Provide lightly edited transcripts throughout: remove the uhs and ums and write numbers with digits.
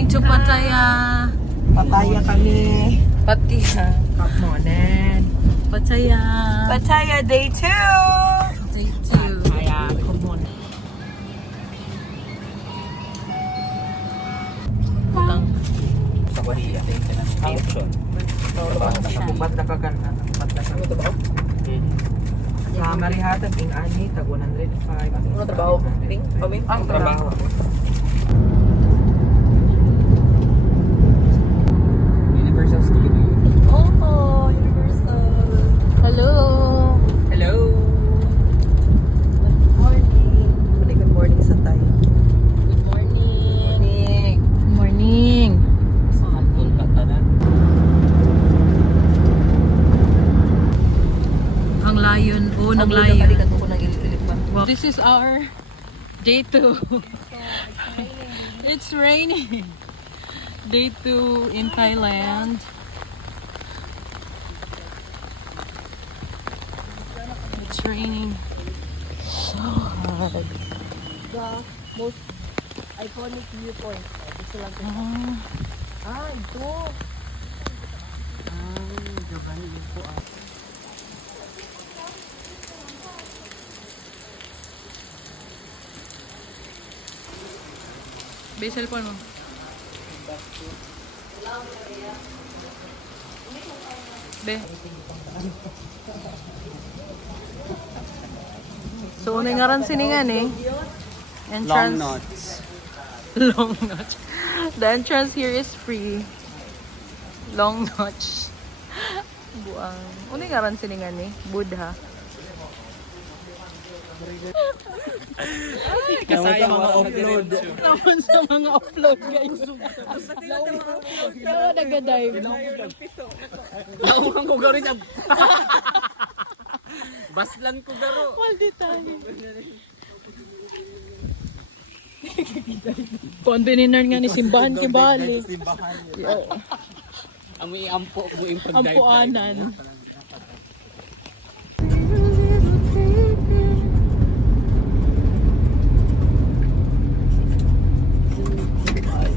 going to Pattaya. Pattaya kami. Pattaya. Kakmonen. Pattaya. Pattaya day 2. Day 2. Pattaya, come on. Sa Korea, option. Ba't nakaganda? Ba't nakaganda? Sa Marihatan, Ping Ani, tag 105. Ano trabaho? Ping? Kami? Ang trabaho. Universal Studio. Oh, Universal. Hello. Hello! Good morning. Good morning sa tayo. Good morning. Morning. Good morning. Saan Kolkata na? Ang layon. Oh, ng Balikan layon. ko ng ilit pa. Well, this is our day 2. It's raining. Day 2 in Thailand. It's raining so hard. The most iconic viewpoint. Gusto lang ko. Ito. Gaban yun po ah. Be, cellphone mo. Be. So, unay nga rin siningan eh. Entrance. Long knots. Long notch. The entrance here is free. Long notch. Buang. Unay nga rin siningan eh. Buddha. Kasaya mga upload. Naman sa mga upload guys. Pero nag-dive. Nauhang ko garo niya. Baslan ko garo. Maldi tayo. Convener nga ni Simbahan Kibali. Amoy ampo mo yung Ang puanan.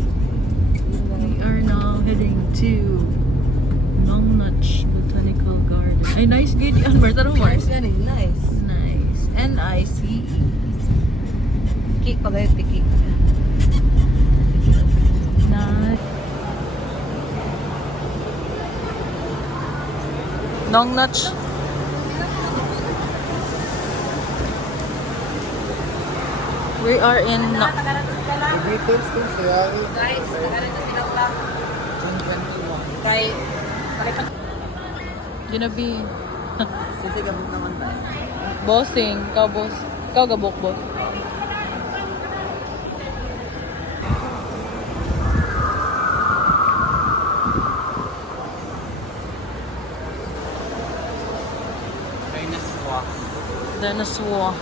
We are now heading to Nong Notch Botanical Garden. Ay, nice gate yan. Marta Nice yan eh. Nice. Nice. N-I-C-E. Tiki. Pagay tiki. Nice. Nong Notch. We are in Ginabi. Sisigabot naman tayo. Bossing. Ikaw boss. Ikaw gabok boss. Dinosaur.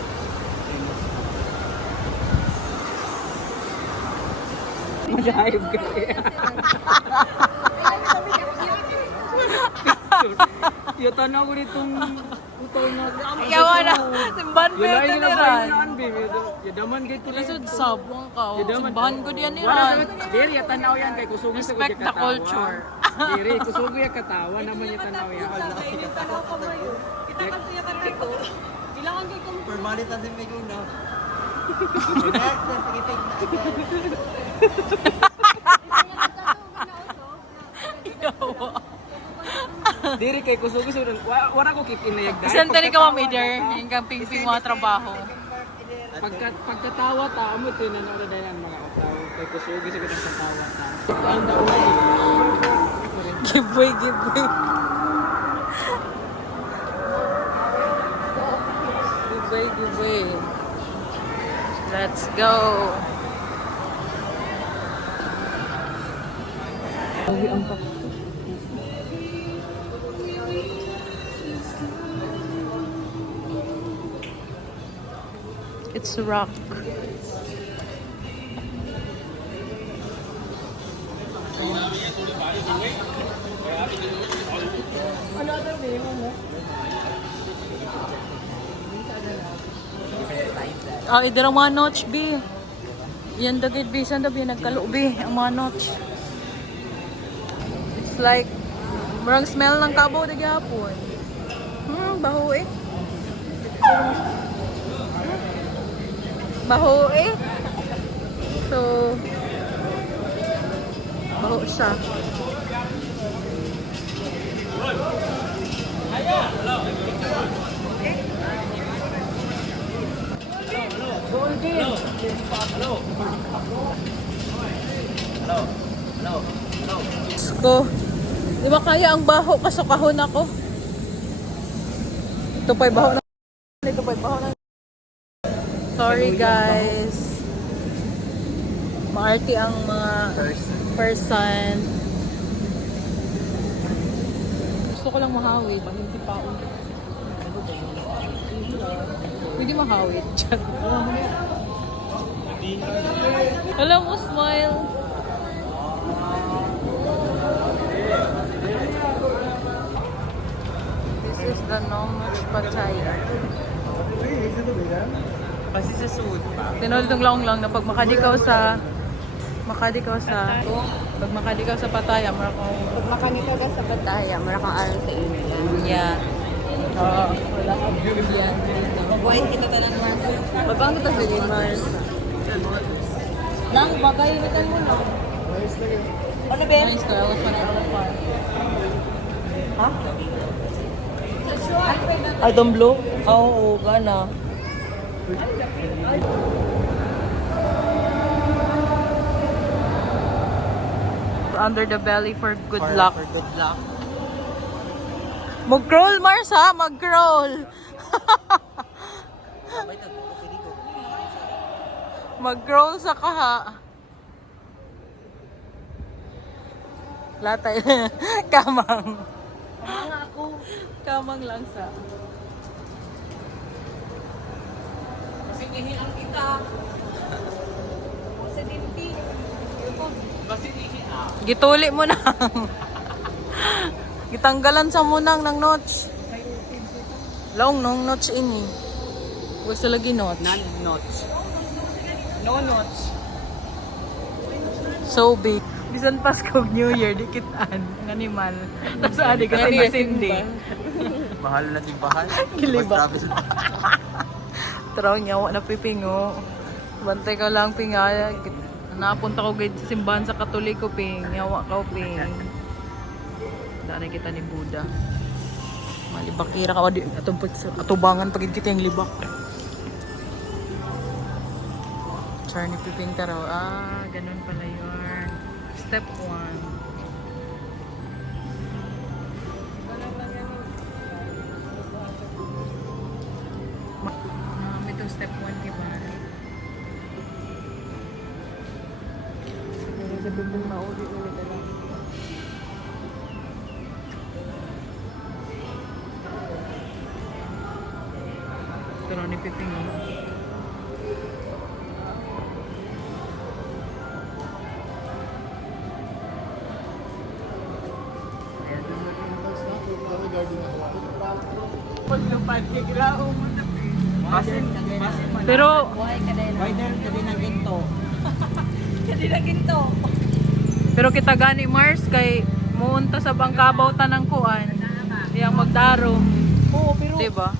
Mag-hive ka kaya. Yung tanaw ko ditong utol na. Yawa na. Simbahan pa Yung yun lain na niran. ba yung daman gay ko lang. Lisod sabong ka. Simbahan ko diyan Wala niran. sa diri ya tanaw yan kay kusugo sa Respect the culture. Diri kusugo ya katawa naman yung tanaw yan. Kita kasi yung kanay ko. Kailangan kayo kung formality na si Meguna. Next, sige, take na again. Yawa. Diri kay kusugo sa wala ko kikinayag dahil. Isang tani ka mamider. Yung kang ping-ping mga trabaho. Pagkatawa ta amo tinanong dahil ang mga tao kay kusugo sa kitang katawa ta. Giveaway, giveaway. Giveaway, giveaway. Let's go. It's a rock. Oh, idara mga notch, B. Yan dagit bisan dabi nagkalubi ang mga notch. It's like murang smell ng kabaw na gyapon. Baho eh. Baho eh. So baho siya. Ko. Di ba kaya ang baho kasukahon ako? Ito pa'y baho na. Ito pa'y baho na. Sorry guys. Maarte ang mga person. Gusto ko lang mahawid. Hindi pa ako. Pwede mahawid. Hello mo, smile. This is the Nongnoch Pattaya. Kasi sa suit pa. Tinulong lang na pag makadikaw sa Pattaya, marakong Pag makanika ka sa Pattaya, marakang aral sa inyo. yeah. Oo, wala kang yan. Magwain kita tanan man. Mabang kita sa Mars. Lang, bagay imitan mo na. Ano ba? Nice to, I was on Aeropar. Ha? I don't blow? Oo, gana. Under the belly for good luck. For good luck. Mag-crawl, Mars ha? Mag-crawl. Mag-crawl sa kaha. Latay. Kamang. Kamang lang sa. Kasi nihiang kita. Sa dinti. Kasi nihiang. Gituli mo na. Gitanggalan sa munang ng notch. Long nong notch ini. Gusto lagi notch. Non-notch. No notch. So big. Bisan Pasko New Year dikitan ng animal. Tapos adi ka tayo masindi. Mahal na si Bahal. Kiliba. Taraw niya, wala na pipingo. Bantay ka lang pinga. Napunta ko sa simbahan sa Katoliko ping. Yawa ka ping. Daan kita ni Buddha. Malibakira ka. Atubangan pagid kita yung libak. Char ni Piping taraw. Ganun pala yun. Step 1. Ito step 1 diba? Sa bibong mauli ulit na lang. Pero ni Piping pero Buhay ka din. Wider ka din ng ginto. Ka din ng ginto. pero kita gani Mars kay muunta sa bangkabaw tanang kuan yang magdaro Oo, pero diba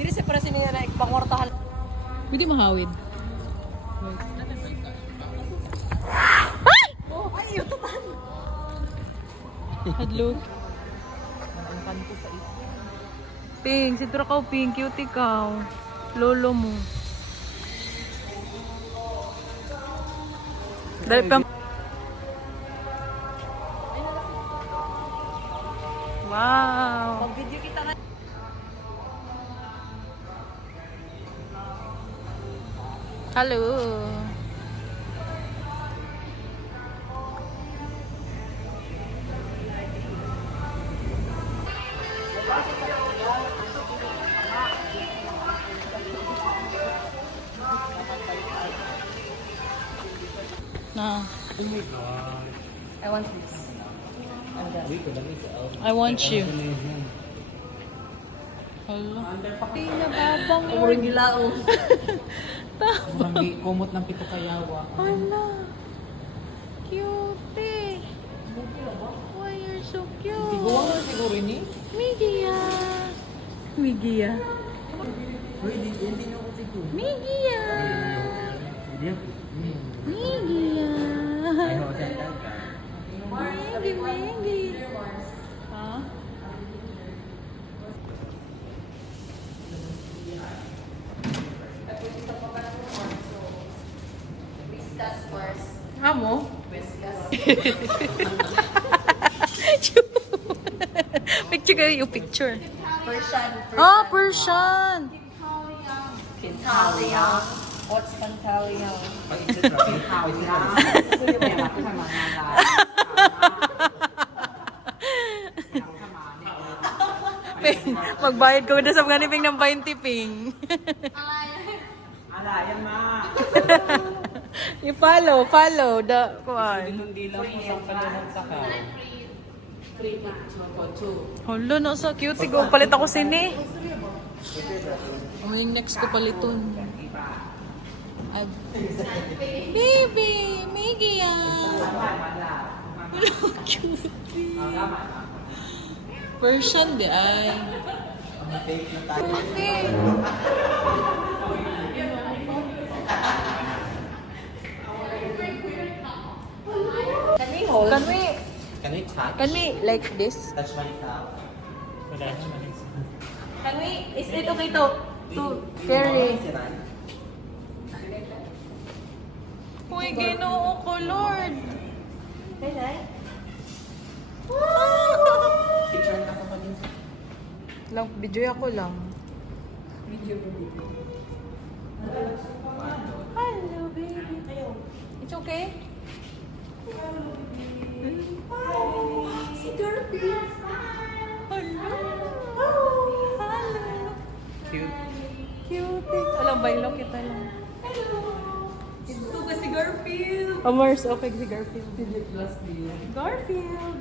diri sa para siniya na ikpangortahan. pwede mahawid Oh, ay, ito man. hadlok Ping, sidra ka Ping, cute ikaw lolo mo dahil pang wow Mag-video kita na. hello na I want this. I want you. Hello. Ay, nababang. Umurong gilao. Marang kumot ng pito kayawa. Hala. Cute. Why you're so Tiguan cute? mo siguro ni. Migia. Migia. Uy, hindi na ako siguro. Migia. Migia. Ayaw ko siya talaga. Migi. Ha? Amo? Picture kayo yung picture. Persian. Ah, Persian. Pantaliang. What's Pantaliang? Magbayad ko na sa ganiping ng 20 ping. Ala, yan ma. I-follow the kuan. Hindi lang po sa kanilang sakaw. Hala, no, so cute. Siguro palit ako sini. May next ko paliton. Ay, baby, Miggy yan. Hello, cute. Persian di ay. Okay. Can we hold? Can we touch? Can we like this? Touch myself. Can we, is it okay to carry? Uy, ginoo ko, Lord. Picture ka pa din. Lang, video ako lang. Hello, baby. It's okay? Si Garfield. Hello. Hello. Cute. Cute. Alam ba yung kita lang? Ito ka si Garfield. Mars, okay si Garfield. Garfield.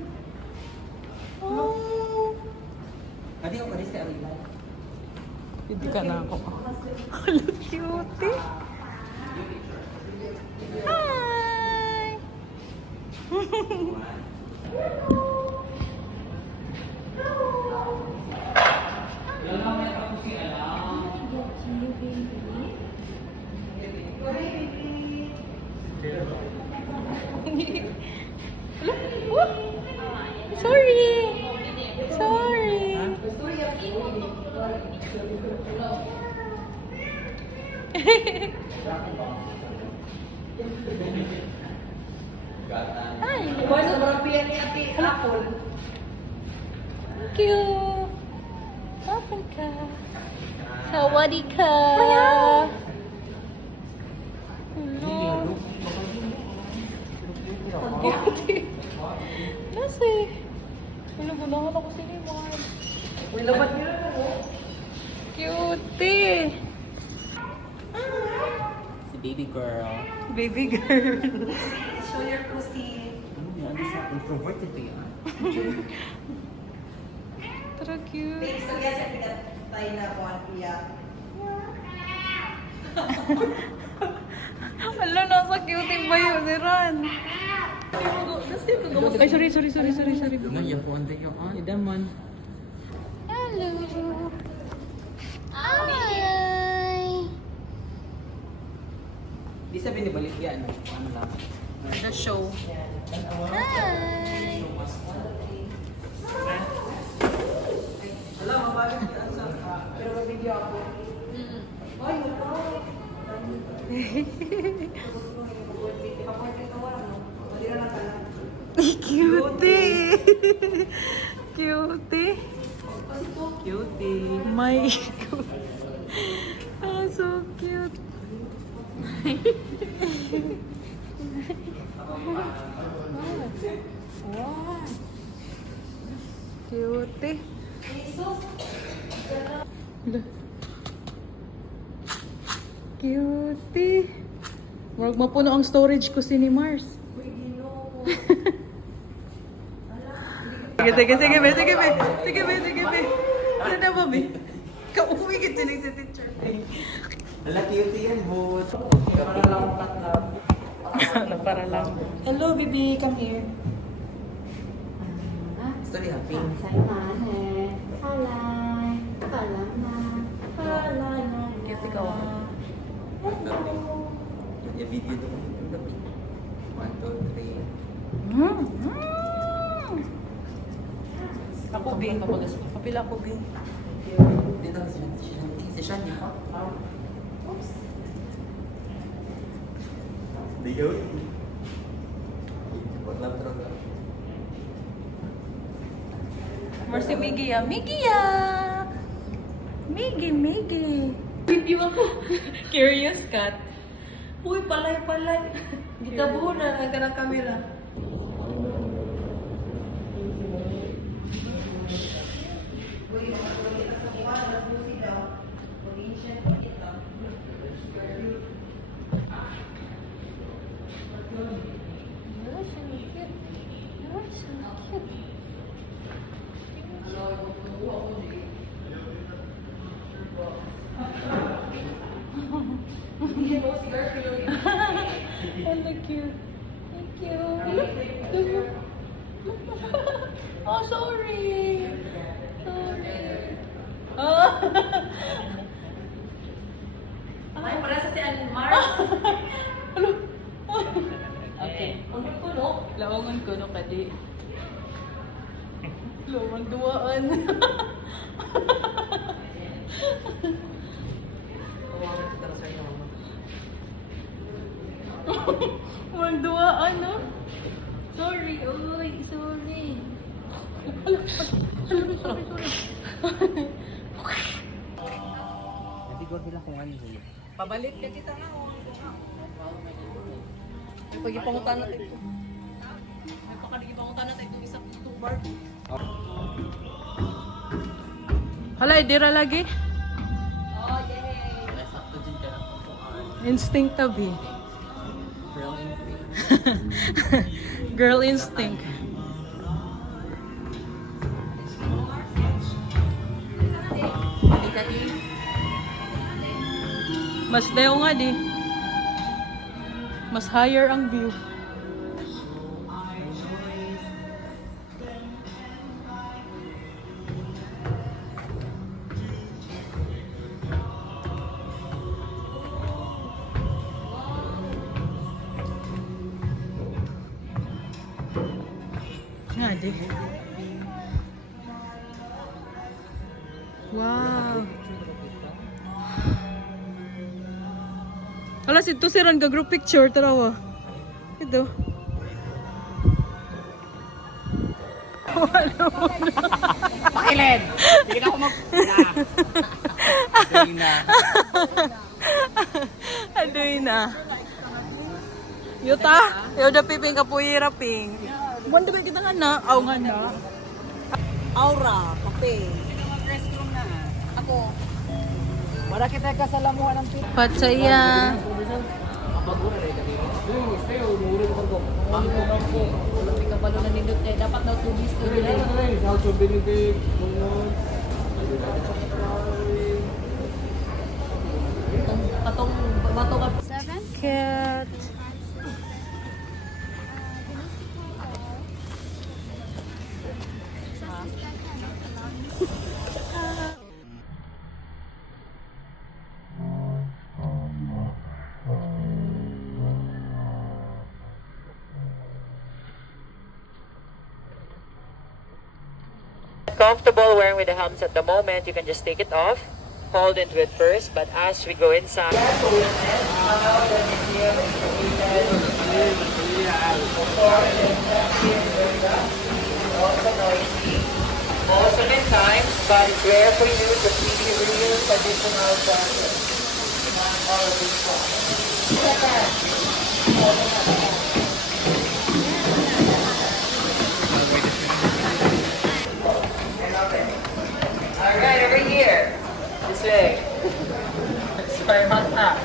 Oh. Adi ko kalis ka Arila. Hindi ka na ako. Hello, cute. Hi. Sorry. Hi. Boy, sobrang piyan ni Ate Apple. Thank you. Welcome ka. Sawadee ka. Hello. Nasi. Pinugunahan ako sa inyo. Uy, labat nyo na mo. Cute. Si baby girl. Baby girl. Show your pussy. Ano yan? Isa introverted ba yan? Tara, cute. Gusto niya sa pinatay na buwan piya. Hala, nasa cute ba yun, si Ron? Ay, sorry. Ano yan po? Ano yung idaman? Hello. Hi. Di sabi ni balik yan. Ano lang? The show. Hi. Wala, mabalik yan sa... Pero mag-video ako. Ay, ito. Cutie. Cutie. Cutie. My God. Ah, so cute. Wow. Cutie. Cutie. Marag mapuno ang storage ko si ni Mars. Sige, be. Ano na ba, be? Kauwi ka dyan sa teacher. Ala, cute yan, boot. Para lang tatlap. Para lang. Hello, baby. Come here. Gusto niya, happy. ใส่มาแน่อะไรอะไรนะอะไรนะ Cute ikaw. Yung video doon. 1, 2, 3. Mm. Ako, B. Kapila ko, B. Dito kasi si Sean, di ba? Di yun. Pag-love talaga. Mercy Miggy ya. Miggy ya! Miggy, Miggy. Video ako. Curious cat. Uy, palay. Gitabuho na lang ka ng camera. Oh, thank you. Thank you. Oh, sorry. Sorry. Oh. Ay, para sa si Alimar. Ano? Okay. Ang kuno. Lawangan ko no kadi. Lawang duwaan. Lawang duwaan, no? Sorry, oy, sorry. Sorry. Hindi ko bilang kung ano yun. Pabalik ka kita nga. Pag ipangutan natin ito. May pakadigipangutan natin itong isang tubar. Hala, dira lagi. Oh, yay. Sakto din ka ng pagkuhan. Instinct tabi. Real instinct. Girl instinct. Hindi ka din. Mas leo nga di. Mas higher ang view. Nga di. Wow. Wala si Tusiran ka group picture tarawa. Ito. Pakilin! Sige na ako mag... na. Adoy na. Yuta, yuda piping kapuyira ping. Wanda ba kita nga na? Aw nga na. Aura, kape. Restroom na. Ako. Wala kita kasalamuhan ng pito. Patsaya. Kapagura rin kami. Stay, umurin ko. Bangko. May kabalo na nindot eh. Dapat daw tubis to rin. Katong bato ka. 7? Cat. Comfortable wearing with the helmets at the moment, you can just take it off, hold into it first, but as we go inside, most of the times, but it's rare for you to see real traditional process. All of these processes. Alright, over here. This way. Sorry about that.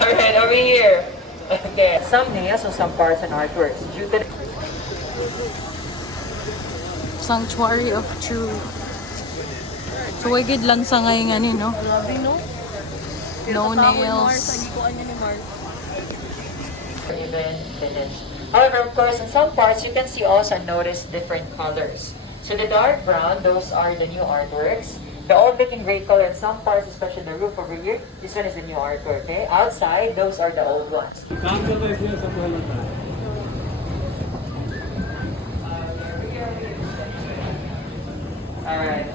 Alright, over here. Okay. Some nails on some parts and artworks. Due to Sanctuary of Truth. So, wagid lang sa ngayon nga ni, no? Grabe no? No nails. Gikuan niya ni Mars. Even finished. However, of course, in some parts, you can see also notice different colors. So the dark brown, those are the new artworks. The old looking gray color in some parts, especially the roof over here, this one is the new artwork, okay? Outside, those are the old ones. Alright.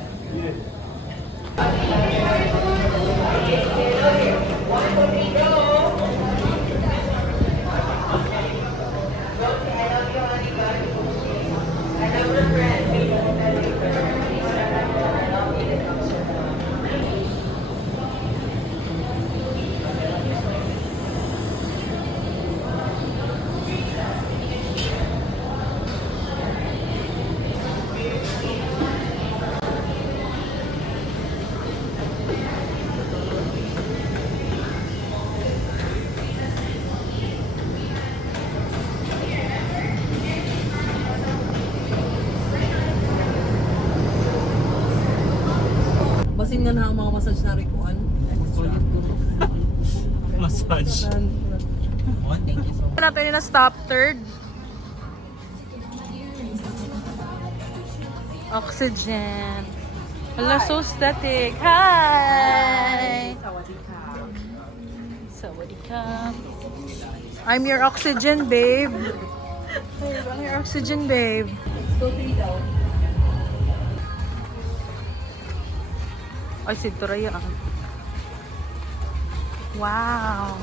Basin nga na ang mga massage na rikuan. Massage. Thank you so much. Natin yung na-stop third. Oxygen. Hello, so static. Hi! Sawadika. I'm your oxygen, babe. Babe, I'm your oxygen, babe. Ay, si Toraya. Wow.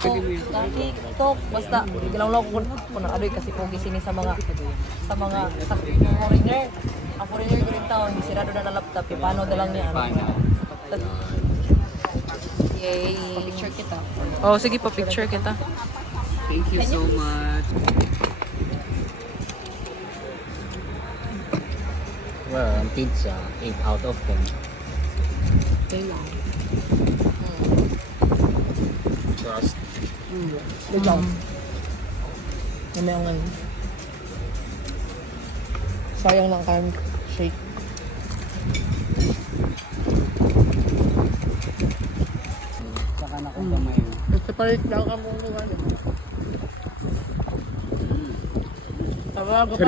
TikTok basta gilaw-law ko kun adoy kasi pogi sini sa mga foreigner. Ang foreigner ko rin taon, sirado na na laptop, paano na lang niya. Yay! Picture kita. Oh, sige pa picture kita. Thank you so much. Well, ang pizza, 8 out of 10. Okay lang. Trust. Good job. Namayangan. Sayang lang kan shake. Saka na kung kamay. Basta palit lang ka mong lugar. Tawago pa.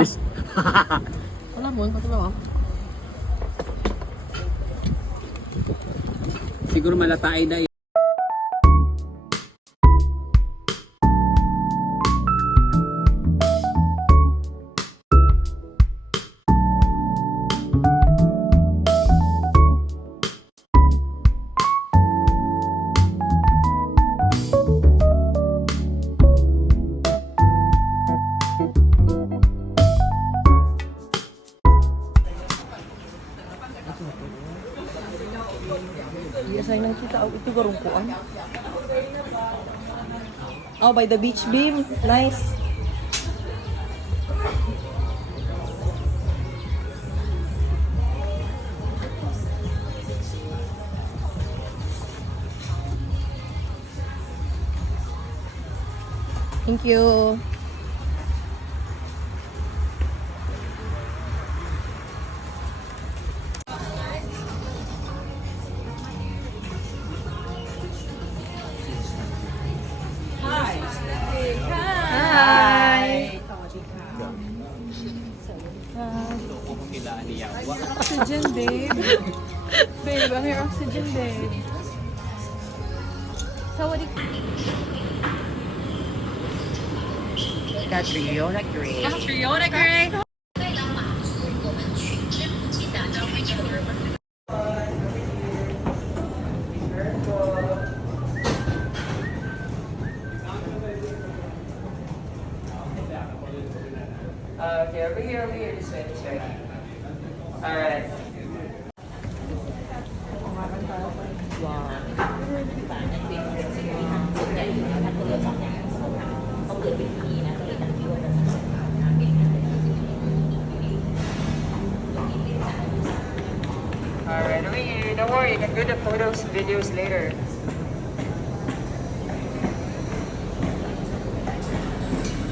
Wala mo, pati ba? Siguro malatay na Iya saya nang kita itu garungkuan. Oh, by the beach beam. Nice. Thank you. Hi! Oxygen, babe. Babe, I'm your oxygen, babe. Sawadika. Catriona Gray. Catriona Gray. Okay, over here, this way. Alright. Alright, over here. Don't worry, you can do the photos, videos later.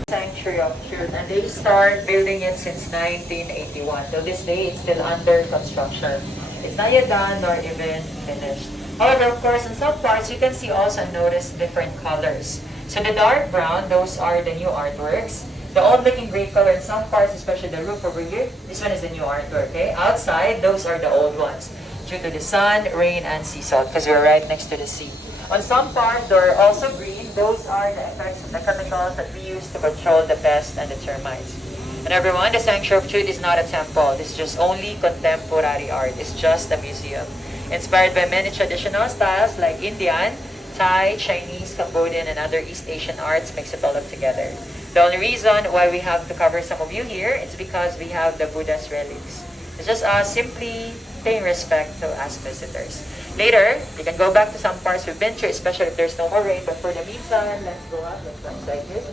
Thank century of truth, and they start building it since 1981. Till this day, it's still under construction. It's not yet done nor even finished. However, of course, in some parts, you can see also notice different colors. So the dark brown, those are the new artworks. The old-looking gray color in some parts, especially the roof over here, this one is the new artwork, okay? Outside, those are the old ones, due to the sun, rain, and sea salt, because we're right next to the sea. On some parts, they're also green. Those are the effects of the chemicals that we use to control the pests and the termites. And everyone, the Sanctuary of Truth is not a temple. This is just only contemporary art. It's just a museum. Inspired by many traditional styles like Indian, Thai, Chinese, Cambodian, and other East Asian arts, mix it all up together. The only reason why we have to cover some of you here is because we have the Buddha's relics. It's just us simply paying respect to us visitors. Later, you can go back to some parts we've been through, especially if there's no more rain. But for the meantime, let's go up. Let's go like this.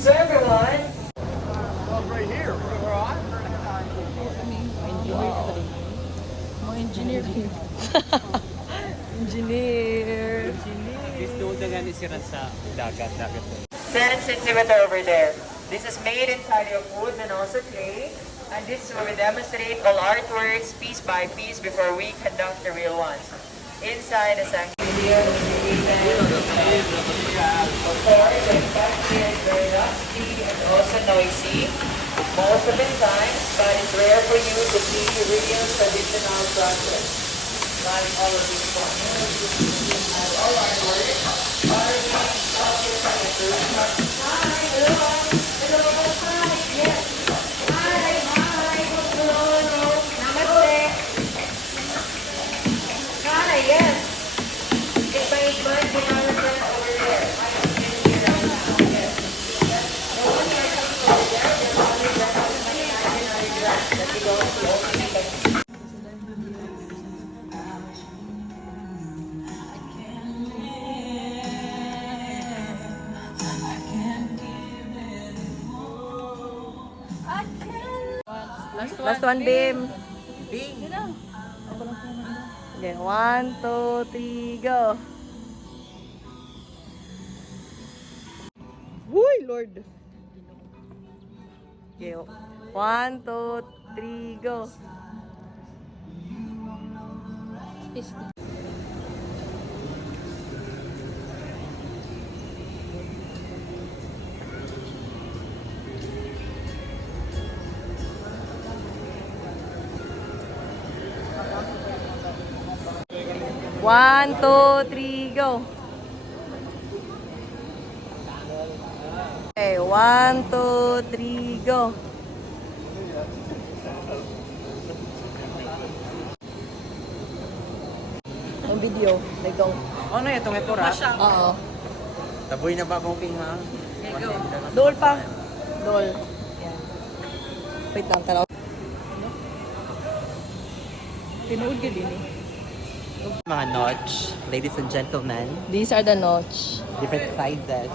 So everyone, Mga engineer. Engineer. This doon na gani sira sa dagat. Sand exhibitor over there. This is made inside of wood and also clay. And this is where we demonstrate all artworks piece by piece before we conduct the real ones. Inside the sanctuary, of course, the sanctuary is very rusty and also noisy most of the time, but it's rare for you to see real traditional process like all of these ones. And all artworks are being sculpted by the group. Last one, Bim. Okay, 1, 2, 3, go. Uy, Lord. Okay, 1, 2, 3, go. One, two, three, go. Okay, 1, 2, 3, go. Ang video, like go. Ano itong ito, Ra? Oo. Taboy na ba akong ping, ha? Dol pa. Dol. Yan. Wait lang, taraw. Tinuod ka din eh. Mga notch, ladies and gentlemen, These are the notch. different sizes.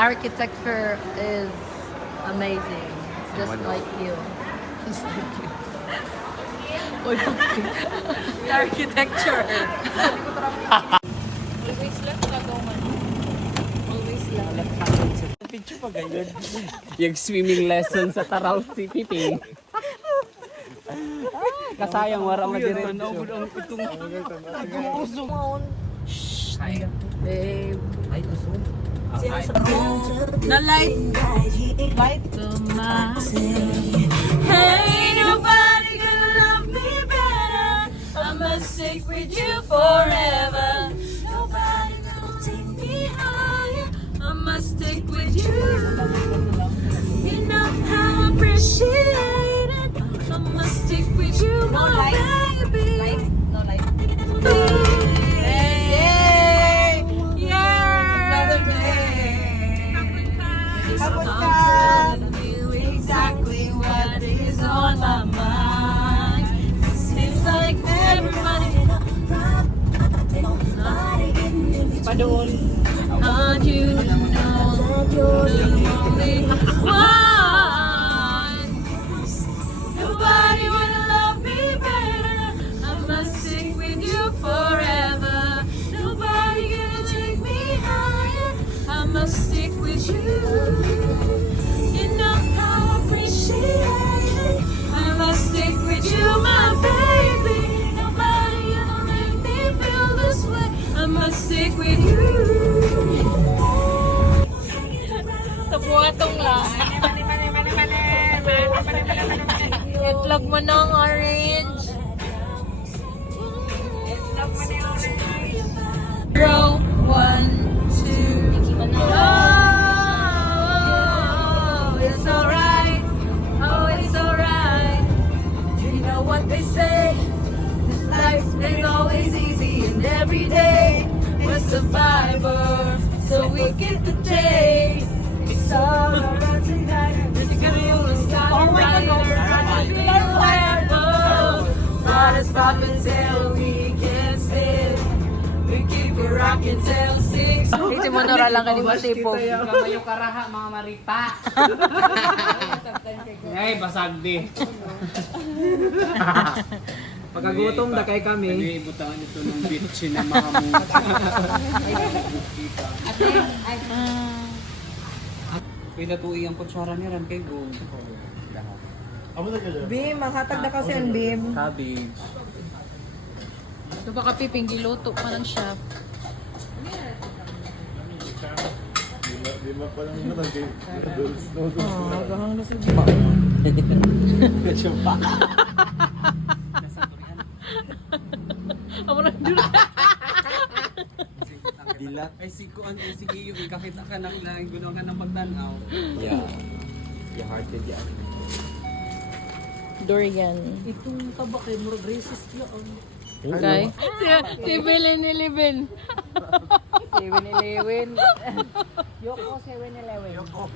Architecture is amazing. It's just like you. Just like you. The architecture. Always left na man. Always left. Picture pa ganyan. Yung swimming lesson sa Taraw si Piping. Kasayang wala mag-diretso. Shh, babe. Ay, gusto. The light to my hey, nobody gonna love me better. I must stick with you forever. Nobody gonna take me higher. I must stick with you. You know how I appreciate it. I must stick with you, my baby. No light. Another day. Kapag Love mo ng orange. Zero, 1, 2. Oh, it's alright. Oh, it's alright. You know what they say. Life ain't always easy, and every day we're survivors. So we get the day. It's all around tonight. It's gonna start right God is popping till we can't stand. We keep it rocking till 6. Iti mo nora lang kanimo sipog. Kamayo karaha, mga maripa. Ay, basag di. Pagkagutom na kay kami. Nag-iibutangan ito ng bitchin na mga muta. Pinatuig ang kutsara niya rin kay Gold. Bim, makatag na kasi ang Bim. Cabbage. Ito pa kapiping, giluto pa ng chef. Gahang na sa Amo na dito. Dilat. Ay, si Kuan, si Iyo, kakita ka ng lang, gulong ka ng pagtanaw. Yeah. You hearted yan. Durian. Itong tabak ay murag racist na. Okay? Si Belen ni Libin. 7-Eleven. Yoko 7-Eleven. Yoko.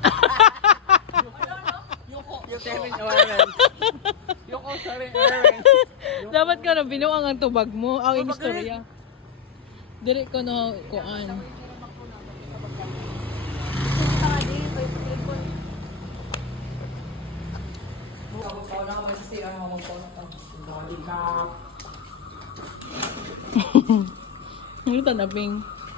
Yoko 7-Eleven. Yoko 7-Eleven. Dapat ka na binuang ang tubag mo. Ang istorya. Dire ko na kuan. Ano tanaping?